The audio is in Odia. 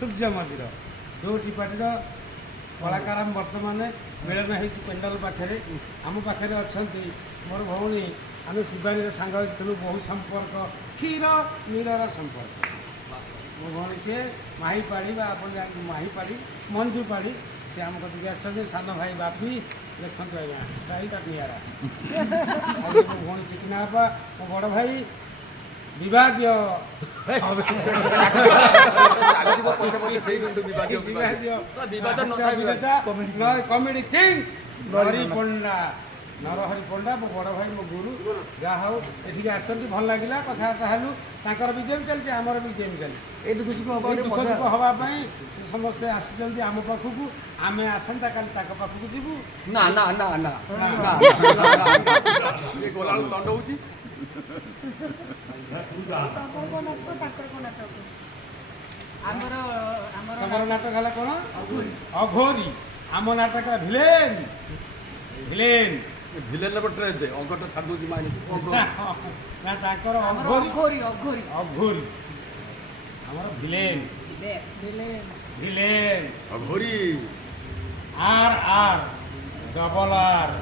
ସୂର୍ଯ୍ୟ ମନ୍ଦିର ଦୁଇଟି ପାର୍ଟିର କଳାକାର ବର୍ତ୍ତମାନ ମିଳନ ହେଇଛି ପେଣ୍ଡାଲ ପାଖରେ। ଆମ ପାଖରେ ଅଛନ୍ତି ମୋର ଭଉଣୀ, ଆମେ ଶିବାନୀର ସାଙ୍ଗ ହେଇଥିଲୁ, ବହୁ ସମ୍ପର୍କ କ୍ଷୀର ନୀରର ସମ୍ପର୍କ। ମୋ ଭଉଣୀ ସିଏ ମାହି ପାଳି ବା ଆପଣ ଜାଣିଛନ୍ତି ମାହି ପାଳି ମଞ୍ଜୁ ପାଳି, ସେ ଆମ କତିକି ଆସିଛନ୍ତି। ସାନ ଭାଇ ବାପି ଦେଖନ୍ତୁ ଆଜ୍ଞା ଷ୍ଟାଇଲଟା ନିଆରା। ଆଉ ମୋ ଭଉଣୀ ଚିକିନା ବାପା, ମୋ ବଡ଼ ଭାଇ ବିବାଦୀୟ କମେଡି କିଙ୍ଗ ନରହରି ପଣ୍ଡା। ନରହରି ପଣ୍ଡା ମୋ ବଡ଼ ଭାଇ, ମୋ ଗୁରୁ। ଯାହା ହଉ ଏଠିକି ଆସିଛନ୍ତି, ଭଲ ଲାଗିଲା, କଥାବାର୍ତ୍ତା ହେଲୁ। ତାଙ୍କର ବିଜେପି ଚାଲିଛି, ଆମର ବିଜେପି ଚାଲିଛି। এই দুঃখ ସୁଖ ଦୁଃଖ ସୁଖ ହେବା ପାଇଁ ସମସ୍ତେ ଆସିଛନ୍ତି ଆମ ପାଖକୁ। ଆମେ ଆସନ୍ତା କାଲି ତାଙ୍କ ପାଖକୁ ଯିବୁ। ନା ନା ନା ନା ଗଲାବେଳକୁ ଦଣ୍ଡ ହଉଛି। ତମର ନାଟକ ହେଲା କ'ଣ? ଅଘୋରୀ। ଆମ ନାଟକ ଭିଲେନ। ଭିଲେନ ଭିଲେନ ଟ୍ରେନ୍ ଅଙ୍କଟା ଛାଡ଼ି ଦଉଛି ନା ତାଙ୍କର ଅଘୋରୀ। ଅଘୋରୀ ଆମର ଭିଲେନ। ଭିଲେନ ଅଘୋରୀ ଆର୍ ଆର୍ ଡବଲ ଆର୍